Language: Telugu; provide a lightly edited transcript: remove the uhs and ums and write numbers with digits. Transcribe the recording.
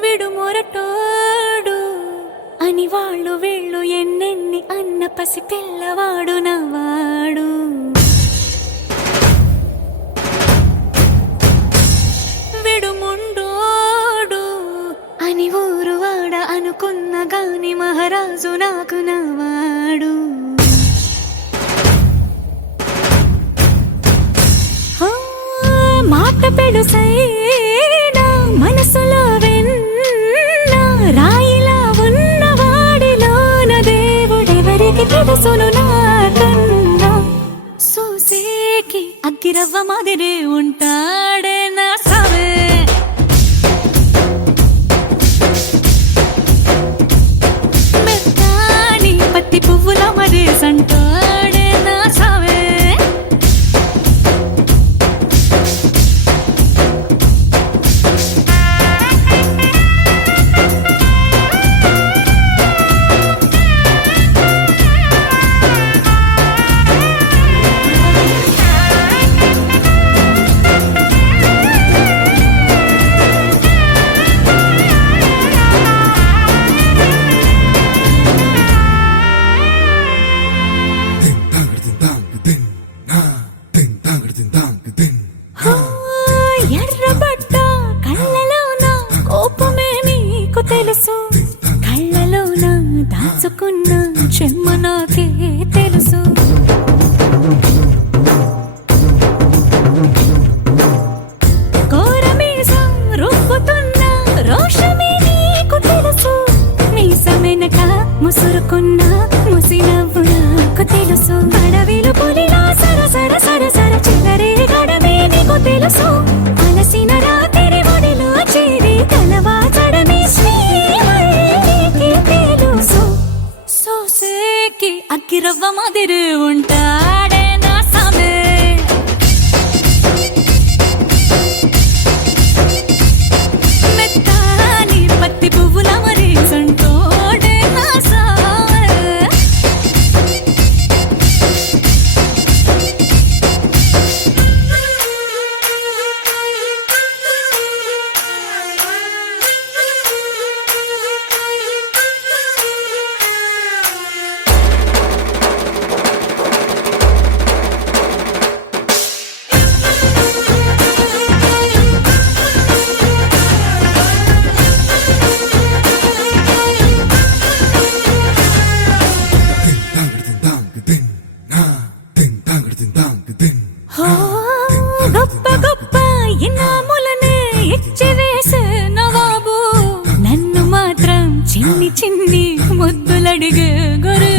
విడు మొరటోడు అని వాళ్ళు వీళ్ళు ఎన్నెన్ని అన్న పసి పిల్లవాడు నవాడు. విడు ముండోడు అని ఊరు వాడ అనుకున్న గాని మహారాజు నాకు నవాడు. మాట పెడుసైనా మనసులో వెన్న రాయిలా ఉన్నవాడిలోన దేవుడెవరికి తెలుసును నాకన్నా. సూసేకి అగ్గిరవ్వ మాదిరే ఉంటాడే నా సావే. మెత్తాని పత్తి పువ్వుల మరే సంటాడే నా సావే. ఎర్రబడ్డ కళ్ళలోన కోపమే నీకు తెలుసు, కళ్ళలోన దాచుకున్న చెమ్మ నాకే తెలుసు. కోరమీసం రుబ్బుతున్న రోషమే నీకు తెలుసు, మీసమెనక ముసురుకున్న ముసినవ్వు నాకు తెలుసు. అడవిలు పులిలా సరసర సరసర చిల్లరే గడమే నీకు తెలుసు, అలసిన రాత్రి ఒడిలో చేరి కలవాచడమే శ్రీవల్లికి తెలుసు. సోసేకి అగ్గిరవ్వ మాదిరి ఉంటాడే నా సామే. మెత్తాని పత్తి పువ్వుల మరి సంటోడే నా సామే. గొప్ప గొప్ప ఇనాములనే ఇచ్చి వేసే నవాబు, నన్ను మాత్రం చిన్ని చిన్ని ముద్దులడిగే గురు